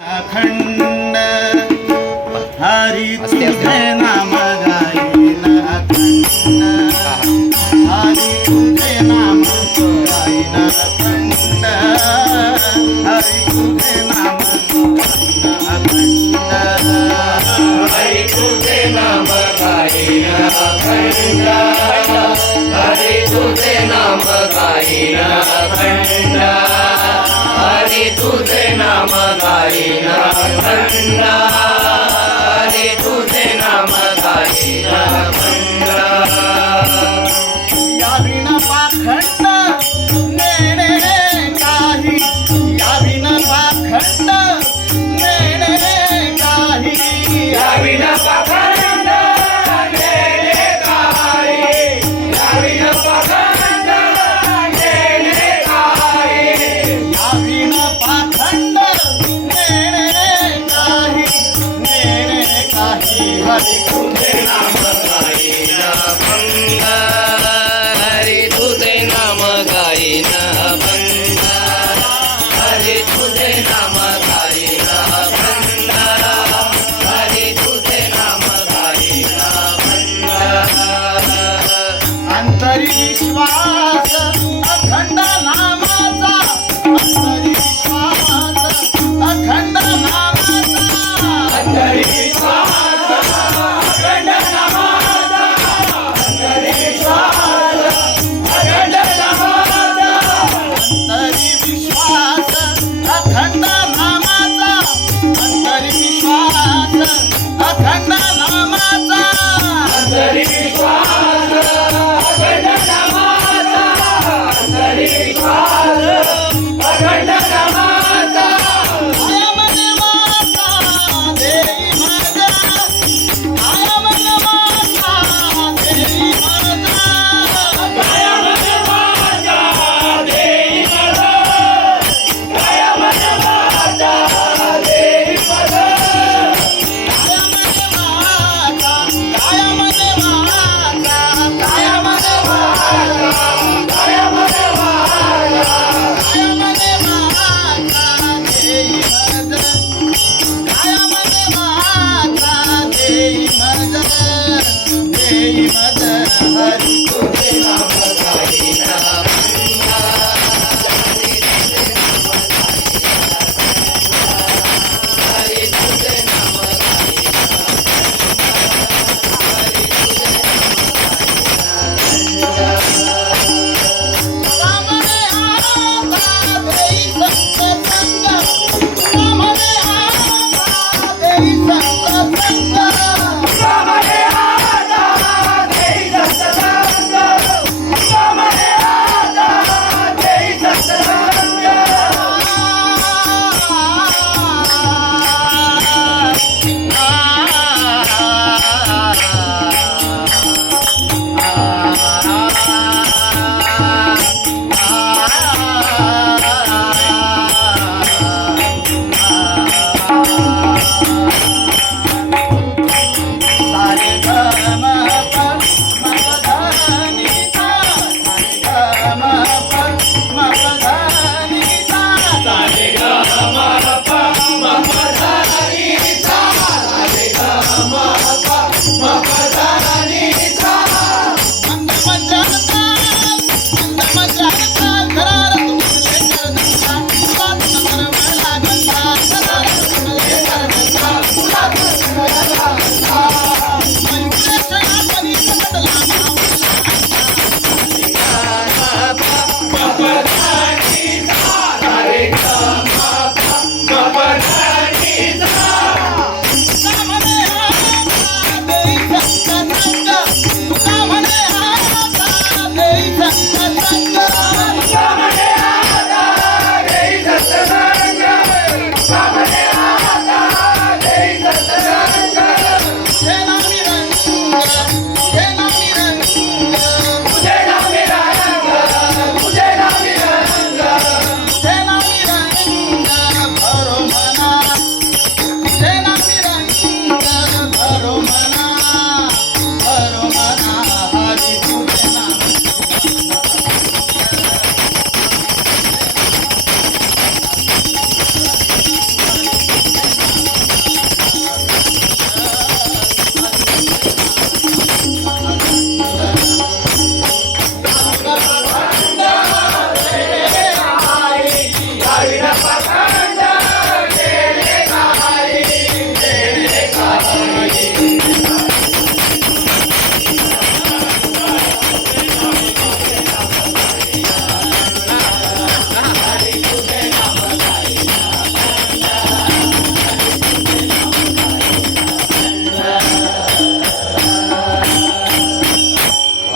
अखंड हरी तुझे नाम गाईन अखंड हरी तुझे नाम गाईन अखंड हरी तुझे नाम गाईन अखंड हरी तुझे नाम गाईन अखंड हरी तुझे नाम गाईन अखंड हरी तुझे नाम गाईन अखंड हरी तुझे नाम गाईन अखंड याविन पाखंड नेणे काही याविन पाखंड नेणे काही याविन पाखंड नेणे काही याविन पाखंड नेणे काही याविन पाखंड नेणे काही हरी तुझे नाम गाईन अखंड हरी तुझे नाम गाईन अखंड हरी तुझे नाम गाईन अखंड हरी तुझे नाम गाईन अखंड अंतरी विश्वास अखंड नामाचा अंतरी विश्वास अखंड नामाचा अंतरी विश्वास अखंड नामाचा अंतरी विश्वास अखंड नामाचा अंतरी विश्वास अखंड नामाचा अंतरी विश्वास अखंड नामाचा अंतरी विश्वास अखंड नामाचा अंतरी विश्वास अखंड नामाचा हरी तुझे नाम गाईन अखंड हरी तुझे नाम गाईन रामने आता देई संत संग रामने आता देई संत संग रामने Mama